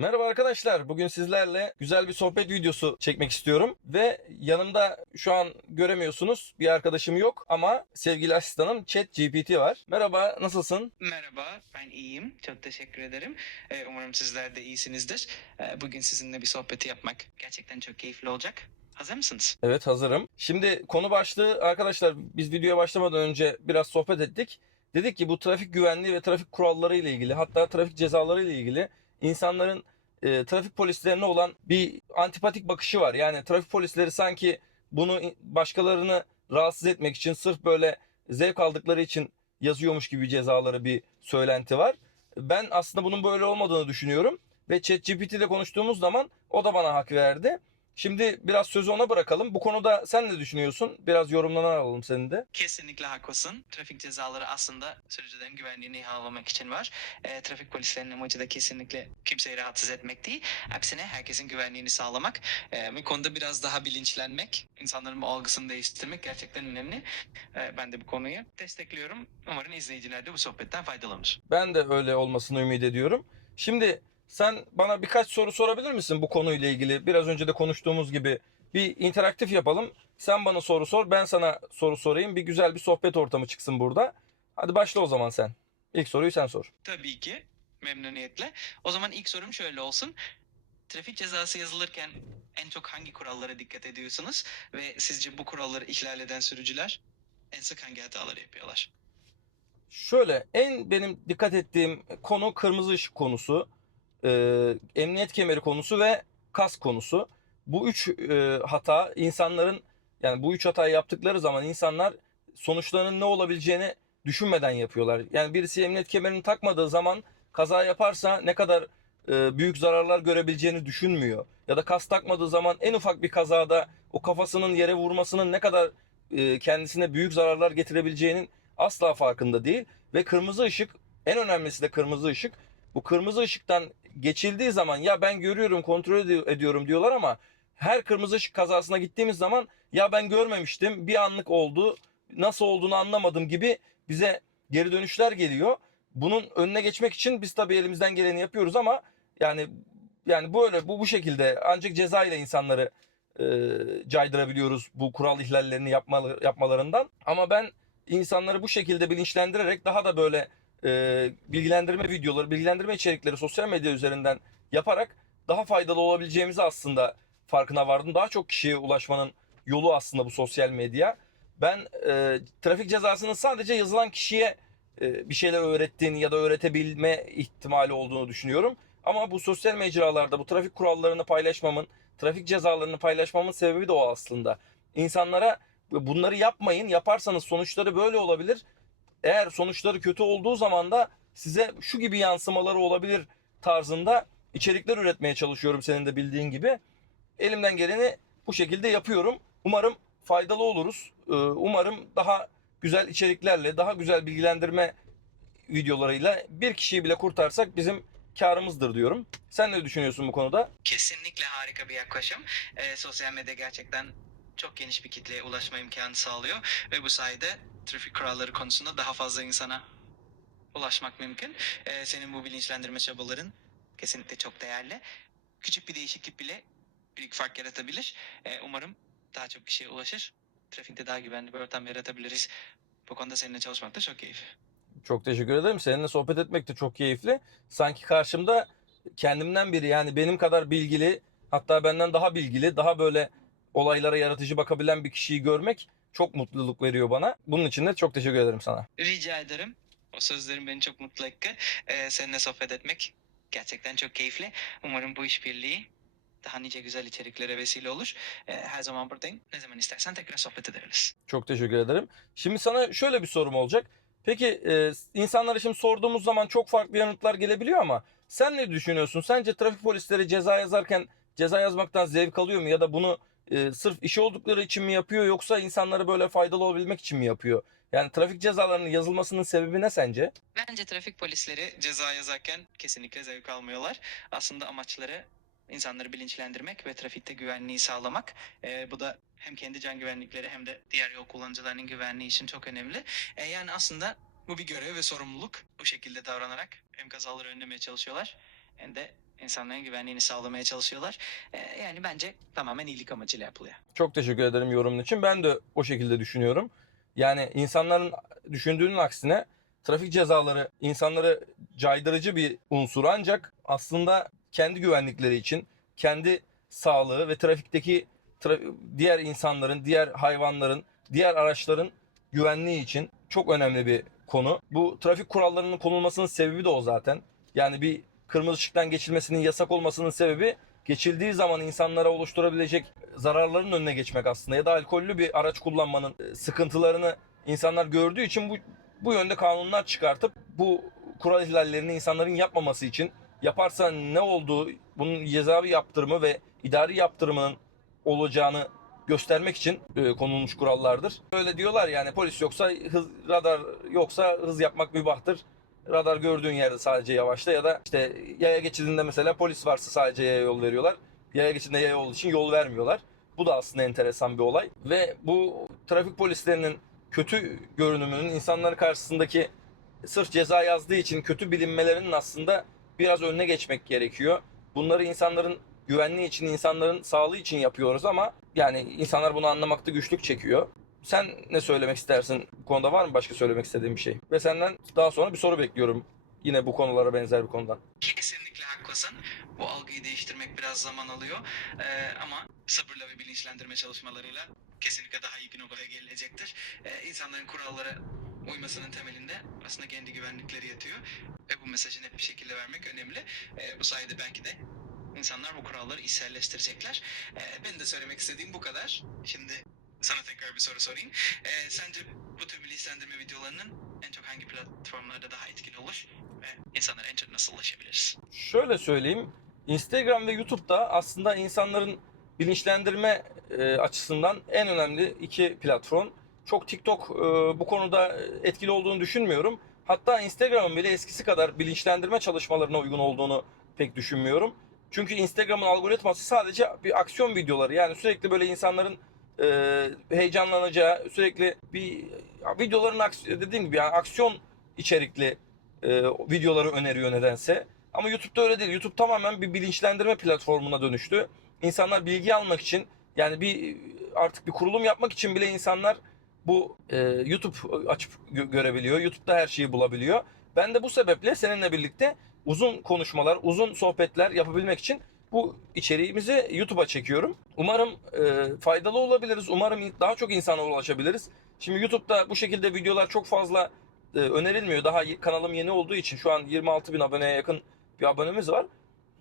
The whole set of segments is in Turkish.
Merhaba arkadaşlar. Bugün sizlerle güzel bir sohbet videosu çekmek istiyorum. Ve yanımda şu an göremiyorsunuz bir arkadaşım yok ama sevgili asistanım ChatGPT var. Merhaba, nasılsın? Merhaba, ben iyiyim. Çok teşekkür ederim. Ee, umarım sizler de iyisinizdir. Ee, bugün sizinle bir sohbeti yapmak gerçekten çok keyifli olacak. Hazır mısınız? Evet, hazırım. Şimdi konu başlığı arkadaşlar biz videoya başlamadan önce biraz sohbet ettik. Dedik ki bu trafik güvenliği ve trafik kuralları ile ilgili hatta trafik cezaları ile ilgili insanların e, trafik polislerine olan bir antipatik bakışı var. Yani trafik polisleri sanki bunu başkalarını rahatsız etmek için sırf böyle zevk aldıkları için yazıyormuş gibi cezaları bir söylenti var. Ben aslında bunun böyle olmadığını düşünüyorum ve ChatGPT ile konuştuğumuz zaman o da bana hak verdi. Şimdi biraz sözü ona bırakalım. Bu konuda sen ne düşünüyorsun? Biraz yorumlanan alalım senin de. Kesinlikle haklısın. Trafik cezaları aslında sürücülerin güvenliğini sağlamak için var. Ee, trafik polislerinin amacı da kesinlikle kimseyi rahatsız etmek değil. Aksine herkesin güvenliğini sağlamak. Ee, bu konuda biraz daha bilinçlenmek, insanların bu algısını değiştirmek gerçekten önemli. Ee, ben de bu konuyu destekliyorum. Umarım izleyiciler de bu sohbetten faydalanır. Ben de öyle olmasını ümit ediyorum. Şimdi sen bana birkaç soru sorabilir misin bu konuyla ilgili? Biraz önce de konuştuğumuz gibi bir interaktif yapalım. Sen bana soru sor, ben sana soru sorayım. Bir güzel bir sohbet ortamı çıksın burada. Hadi başla o zaman sen. İlk soruyu sen sor. Tabii ki memnuniyetle. O zaman ilk sorum şöyle olsun. Trafik cezası yazılırken en çok hangi kurallara dikkat ediyorsunuz ve sizce bu kuralları ihlal eden sürücüler en sık hangi hataları yapıyorlar? Şöyle en benim dikkat ettiğim konu kırmızı ışık konusu, e, emniyet kemeri konusu ve kask konusu. Bu üç e, hata insanların yani bu üç hatayı yaptıkları zaman insanlar sonuçlarının ne olabileceğini düşünmeden yapıyorlar. Yani birisi emniyet kemerini takmadığı zaman kaza yaparsa ne kadar e, büyük zararlar görebileceğini düşünmüyor. Ya da kask takmadığı zaman en ufak bir kazada o kafasının yere vurmasının ne kadar e, kendisine büyük zararlar getirebileceğinin asla farkında değil ve kırmızı ışık en önemlisi de kırmızı ışık. Bu kırmızı ışıktan geçildiği zaman ya ben görüyorum kontrol edi- ediyorum diyorlar ama her kırmızı ışık kazasına gittiğimiz zaman ya ben görmemiştim bir anlık oldu nasıl olduğunu anlamadım gibi bize geri dönüşler geliyor. Bunun önüne geçmek için biz tabii elimizden geleni yapıyoruz ama yani yani böyle bu bu şekilde ancak ceza ile insanları e, caydırabiliyoruz bu kural ihlallerini yapmalı, yapmalarından. Ama ben insanları bu şekilde bilinçlendirerek daha da böyle e, bilgilendirme videoları, bilgilendirme içerikleri sosyal medya üzerinden yaparak daha faydalı olabileceğimizi aslında farkına vardım. Daha çok kişiye ulaşmanın yolu aslında bu sosyal medya. Ben e, trafik cezasının sadece yazılan kişiye e, bir şeyler öğrettiğini ya da öğretebilme ihtimali olduğunu düşünüyorum. Ama bu sosyal mecralarda bu trafik kurallarını paylaşmamın, trafik cezalarını paylaşmamın sebebi de o aslında. İnsanlara bunları yapmayın, yaparsanız sonuçları böyle olabilir. Eğer sonuçları kötü olduğu zaman da size şu gibi yansımaları olabilir tarzında içerikler üretmeye çalışıyorum senin de bildiğin gibi. Elimden geleni bu şekilde yapıyorum. Umarım faydalı oluruz. Ee, Umarım daha güzel içeriklerle, daha güzel bilgilendirme videolarıyla bir kişiyi bile kurtarsak bizim karımızdır diyorum. Sen ne düşünüyorsun bu konuda? Kesinlikle harika bir yaklaşım. Ee, sosyal medya gerçekten çok geniş bir kitleye ulaşma imkanı sağlıyor ve bu sayede trafik kuralları konusunda daha fazla insana ulaşmak mümkün. Ee, senin bu bilinçlendirme çabaların kesinlikle çok değerli. Küçük bir değişiklik bile büyük fark yaratabilir. Ee, umarım daha çok kişiye ulaşır. Trafikte daha güvenli bir ortam yaratabiliriz. Bu konuda seninle çalışmak da çok keyifli. Çok teşekkür ederim. Seninle sohbet etmek de çok keyifli. Sanki karşımda kendimden biri yani benim kadar bilgili hatta benden daha bilgili, daha böyle olaylara yaratıcı bakabilen bir kişiyi görmek çok mutluluk veriyor bana. Bunun için de çok teşekkür ederim sana. Rica ederim. O sözlerin beni çok mutlu etti. Ee, seninle sohbet etmek gerçekten çok keyifli. Umarım bu işbirliği daha nice güzel içeriklere vesile olur. Ee, her zaman buradayım. Ne zaman istersen tekrar sohbet ederiz. Çok teşekkür ederim. Şimdi sana şöyle bir sorum olacak. Peki e, insanlara şimdi sorduğumuz zaman çok farklı yanıtlar gelebiliyor ama sen ne düşünüyorsun? Sence trafik polisleri ceza yazarken ceza yazmaktan zevk alıyor mu ya da bunu e, sırf işi oldukları için mi yapıyor yoksa insanlara böyle faydalı olabilmek için mi yapıyor? Yani trafik cezalarının yazılmasının sebebi ne sence? Bence trafik polisleri ceza yazarken kesinlikle zevk almıyorlar. Aslında amaçları insanları bilinçlendirmek ve trafikte güvenliği sağlamak. Ee, bu da hem kendi can güvenlikleri hem de diğer yol kullanıcılarının güvenliği için çok önemli. Ee, yani aslında bu bir görev ve sorumluluk. Bu şekilde davranarak hem kazaları önlemeye çalışıyorlar hem de insanların güvenliğini sağlamaya çalışıyorlar. Ee, yani bence tamamen iyilik amacıyla yapılıyor. Çok teşekkür ederim yorumun için. Ben de o şekilde düşünüyorum. Yani insanların düşündüğünün aksine trafik cezaları insanları caydırıcı bir unsur ancak aslında kendi güvenlikleri için, kendi sağlığı ve trafikteki tra- diğer insanların, diğer hayvanların, diğer araçların güvenliği için çok önemli bir konu. Bu trafik kurallarının konulmasının sebebi de o zaten. Yani bir kırmızı ışıktan geçilmesinin yasak olmasının sebebi geçildiği zaman insanlara oluşturabilecek zararların önüne geçmek aslında ya da alkollü bir araç kullanmanın e, sıkıntılarını insanlar gördüğü için bu bu yönde kanunlar çıkartıp bu kural ihlallerini insanların yapmaması için yaparsa ne olduğu, bunun cezavi yaptırımı ve idari yaptırımının olacağını göstermek için e, konulmuş kurallardır. Öyle diyorlar yani polis yoksa hız, radar yoksa hız yapmak mübahtır. Radar gördüğün yerde sadece yavaşla ya da işte yaya geçidinde mesela polis varsa sadece yaya yol veriyorlar. Yaya geçidinde yaya olduğu için yol vermiyorlar. Bu da aslında enteresan bir olay. Ve bu trafik polislerinin kötü görünümünün insanlar karşısındaki sırf ceza yazdığı için kötü bilinmelerinin aslında biraz önüne geçmek gerekiyor. Bunları insanların güvenliği için, insanların sağlığı için yapıyoruz ama yani insanlar bunu anlamakta güçlük çekiyor. Sen ne söylemek istersin? Bu konuda var mı başka söylemek istediğin bir şey? Ve senden daha sonra bir soru bekliyorum. Yine bu konulara benzer bir konudan. Kesinlikle haklısın. Bu algıyı değiştirmek biraz zaman alıyor. Ee, ama sabırla ve bilinçlendirme çalışmalarıyla kesinlikle daha iyi bir noktaya gelecektir. Ee, insanların kurallara uymasının temelinde aslında kendi güvenlikleri yatıyor. Ve bu mesajı net bir şekilde vermek önemli. Ee, bu sayede belki de insanlar bu kuralları içselleştirecekler. Ee, benim de söylemek istediğim bu kadar. Şimdi sana tekrar bir soru sorayım. Ee, sence bu tür bilinçlendirme videolarının en çok hangi platformlarda daha etkili olur? Ve insanlara en çok nasıl ulaşabiliriz? Şöyle söyleyeyim. Instagram ve YouTube'da aslında insanların bilinçlendirme e, açısından en önemli iki platform. Çok TikTok e, bu konuda etkili olduğunu düşünmüyorum. Hatta Instagram'ın bile eskisi kadar bilinçlendirme çalışmalarına uygun olduğunu pek düşünmüyorum. Çünkü Instagram'ın algoritması sadece bir aksiyon videoları. Yani sürekli böyle insanların e, heyecanlanacağı, sürekli bir videoların dediğim gibi yani aksiyon içerikli e, videoları öneriyor nedense. Ama YouTube'da öyle değil. YouTube tamamen bir bilinçlendirme platformuna dönüştü. İnsanlar bilgi almak için yani bir artık bir kurulum yapmak için bile insanlar bu e, YouTube açıp gö- görebiliyor. YouTube'da her şeyi bulabiliyor. Ben de bu sebeple seninle birlikte uzun konuşmalar, uzun sohbetler yapabilmek için bu içeriğimizi YouTube'a çekiyorum. Umarım e, faydalı olabiliriz. Umarım daha çok insana ulaşabiliriz. Şimdi YouTube'da bu şekilde videolar çok fazla e, önerilmiyor. Daha kanalım yeni olduğu için şu an 26 bin aboneye yakın bir abonemiz var.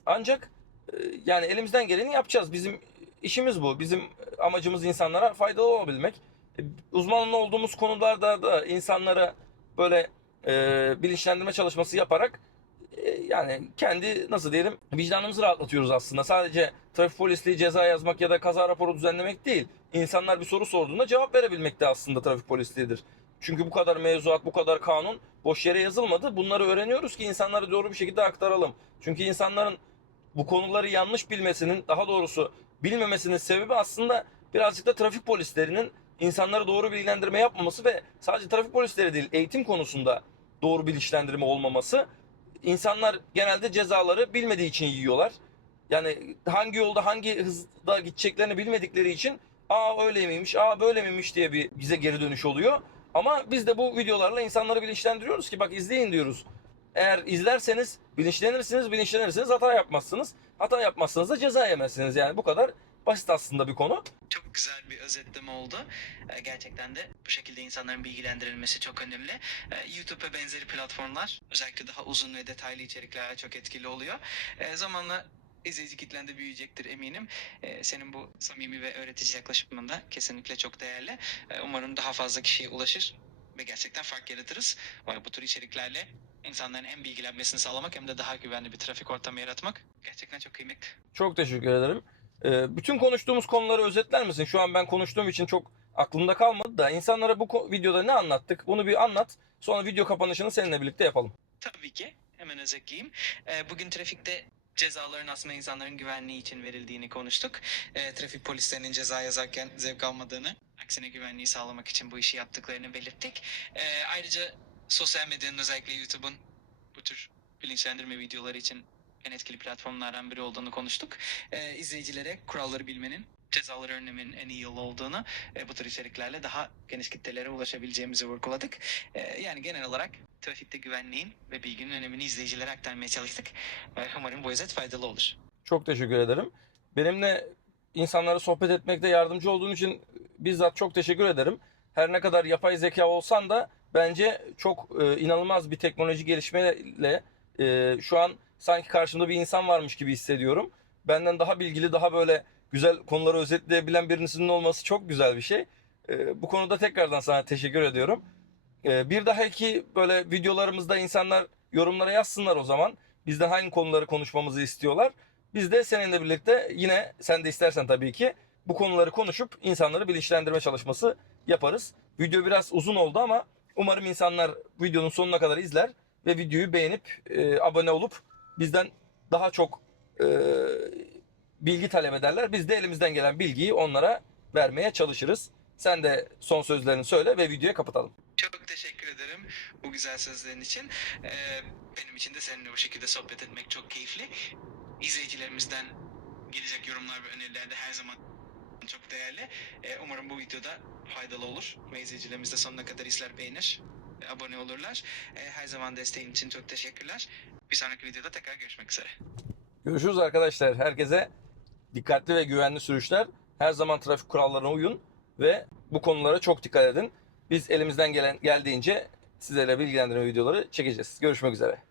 Ancak e, yani elimizden geleni yapacağız. Bizim işimiz bu. Bizim amacımız insanlara faydalı olabilmek. E, Uzmanlı olduğumuz konularda da insanlara böyle e, bilinçlendirme çalışması yaparak yani kendi nasıl diyelim vicdanımızı rahatlatıyoruz aslında. Sadece trafik polisliği ceza yazmak ya da kaza raporu düzenlemek değil. İnsanlar bir soru sorduğunda cevap verebilmek de aslında trafik polisliğidir. Çünkü bu kadar mevzuat, bu kadar kanun boş yere yazılmadı. Bunları öğreniyoruz ki insanlara doğru bir şekilde aktaralım. Çünkü insanların bu konuları yanlış bilmesinin, daha doğrusu bilmemesinin sebebi aslında birazcık da trafik polislerinin insanlara doğru bilgilendirme yapmaması ve sadece trafik polisleri değil, eğitim konusunda doğru bilinçlendirme olmaması. İnsanlar genelde cezaları bilmediği için yiyorlar. Yani hangi yolda hangi hızda gideceklerini bilmedikleri için aa öyle miymiş, aa böyle miymiş diye bir bize geri dönüş oluyor. Ama biz de bu videolarla insanları bilinçlendiriyoruz ki bak izleyin diyoruz. Eğer izlerseniz bilinçlenirsiniz, bilinçlenirsiniz hata yapmazsınız. Hata yapmazsanız da ceza yemezsiniz. Yani bu kadar basit aslında bir konu. Çok güzel bir özetleme oldu. Ee, Gerçekten de bu şekilde insanların bilgilendirilmesi çok önemli. Ee, YouTube ve benzeri platformlar özellikle daha uzun ve detaylı içerikler çok etkili oluyor. Ee, Zamanla izleyici kitlen de büyüyecektir eminim. Ee, Senin bu samimi ve öğretici yaklaşımın da kesinlikle çok değerli. Ee, Umarım daha fazla kişiye ulaşır ve gerçekten fark yaratırız. Bu tür içeriklerle insanların hem bilgilenmesini sağlamak hem de daha güvenli bir trafik ortamı yaratmak gerçekten çok kıymetli. Çok teşekkür ederim. Ee, bütün konuştuğumuz konuları özetler misin? Şu an ben konuştuğum için çok aklımda kalmadı da insanlara bu videoda ne anlattık? Bunu bir anlat. Sonra video kapanışını seninle birlikte yapalım. Tabii ki. Hemen özetleyeyim. Ee, bugün trafikte cezaların aslında insanların güvenliği için verildiğini konuştuk. Ee, trafik polislerinin ceza yazarken zevk almadığını, aksine güvenliği sağlamak için bu işi yaptıklarını belirttik. Ayrıca sosyal medyanın özellikle YouTube'un bu tür bilinçlendirme videoları için en etkili platformlardan biri olduğunu konuştuk. Ee, izleyicilere kuralları bilmenin, cezaları önlemenin en iyi yolu olduğunu e, bu tür içeriklerle daha geniş kitlelere ulaşabileceğimizi vurguladık. Ee, yani genel olarak trafikte güvenliğin ve bilginin önemini izleyicilere aktarmaya çalıştık. Ee, umarım bu özet faydalı olur. Çok teşekkür ederim. Benimle insanlara sohbet etmekte yardımcı olduğun için bizzat çok teşekkür ederim. Her ne kadar yapay zeka olsan da bence çok e, inanılmaz bir teknoloji gelişmeyle e, şu an sanki karşımda bir insan varmış gibi hissediyorum. Benden daha bilgili, daha böyle güzel konuları özetleyebilen birisinin olması çok güzel bir şey. E, bu konuda tekrardan sana teşekkür ediyorum. E, bir dahaki böyle videolarımızda insanlar yorumlara yazsınlar o zaman. Bizden hangi konuları konuşmamızı istiyorlar. Biz de seninle birlikte yine sen de istersen tabii ki bu konuları konuşup insanları bilinçlendirme çalışması yaparız. Video biraz uzun oldu ama umarım insanlar videonun sonuna kadar izler ve videoyu beğenip e, abone olup bizden daha çok e, bilgi talep ederler. Biz de elimizden gelen bilgiyi onlara vermeye çalışırız. Sen de son sözlerini söyle ve videoyu kapatalım. Çok teşekkür ederim bu güzel sözlerin için. Ee, benim için de seninle bu şekilde sohbet etmek çok keyifli. İzleyicilerimizden gelecek yorumlar ve öneriler de her zaman çok değerli. Ee, umarım bu videoda faydalı olur ve izleyicilerimiz de sonuna kadar izler, beğenir, abone olurlar. Ee, her zaman desteğin için çok teşekkürler. Bir sonraki videoda tekrar görüşmek üzere. Görüşürüz arkadaşlar. Herkese dikkatli ve güvenli sürüşler. Her zaman trafik kurallarına uyun ve bu konulara çok dikkat edin. Biz elimizden gelen geldiğince sizlere bilgilendirme videoları çekeceğiz. Görüşmek üzere.